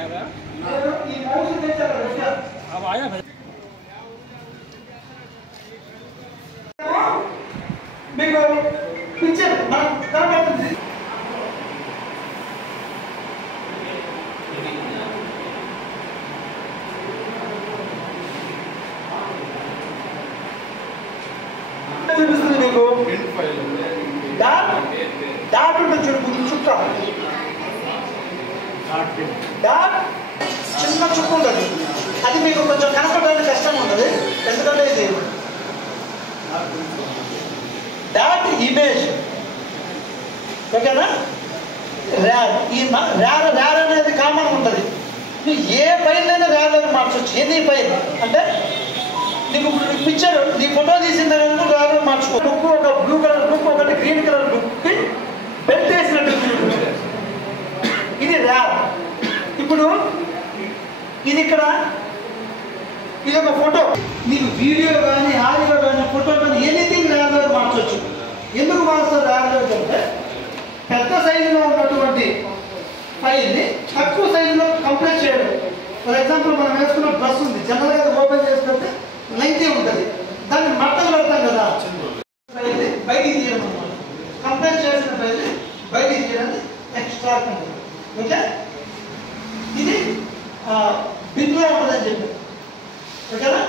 अब आया भाई पिक्चर చూపిస్తుంది మీకు డాట్ ఉంటుంది చూడు చుక్క డాట్ చిన్న చుక్క ఉంటుంది అది మీకు కొంచెం కనపడడానికి కష్టం ఉంటుంది ఎందుకంటే ఇది డాట్ ఇమేజ్ ఓకేనా ర్యార్ ఈ ర్యార్ అనేది కామన్ ఉంటుంది ఏ ఫైల్ అయినా ర్యార్ అని మార్చవచ్చు ఎనీ ఫైల్ అంటే నీకు పిక్చర్ నీ ఫోటో తీసిన తర్వాత ర్యార్ మార్చుకో బుక్ ఒక బ్లూ కలర్ బుక్ ఒకటి గ్రీన్ కలర్ బుక్కి బెల్ట్ వేసినట్టు ఇది ర్యార్ ఇప్పుడు ఇది ఇక్కడ ఇది ఒక ఫోటో నీకు వీడియో కానీ ఆడియో కానీ ఫోటో కానీ ఎనీథింగ్ ర్యార్లో మార్చవచ్చు ఎందుకు మారుస్తారు ర్యార్లో అంటే పెద్ద సైజులో ఉన్నటువంటి ఫైల్ని తక్కువ సైజులో కంప్లీట్ చేయడం ఫర్ ఎగ్జాంపుల్ మనం వేసుకున్న డ్రెస్ ఉంది జనరల్గా ఓపెన్ చేసి పెడితే లెంగ్తీ ఉంటుంది దాన్ని మట్టలు పెడతాం కదా ఫైల్ని బయటికి తీయడం అన్నమాట కంప్లీట్ చేసిన ఫైల్ని బయటికి తీయడానికి ఎక్స్ట్రా ఉంటుంది ఓకే ఇది బిగ్లో ఉంటుందని చెప్పారు ఓకేనా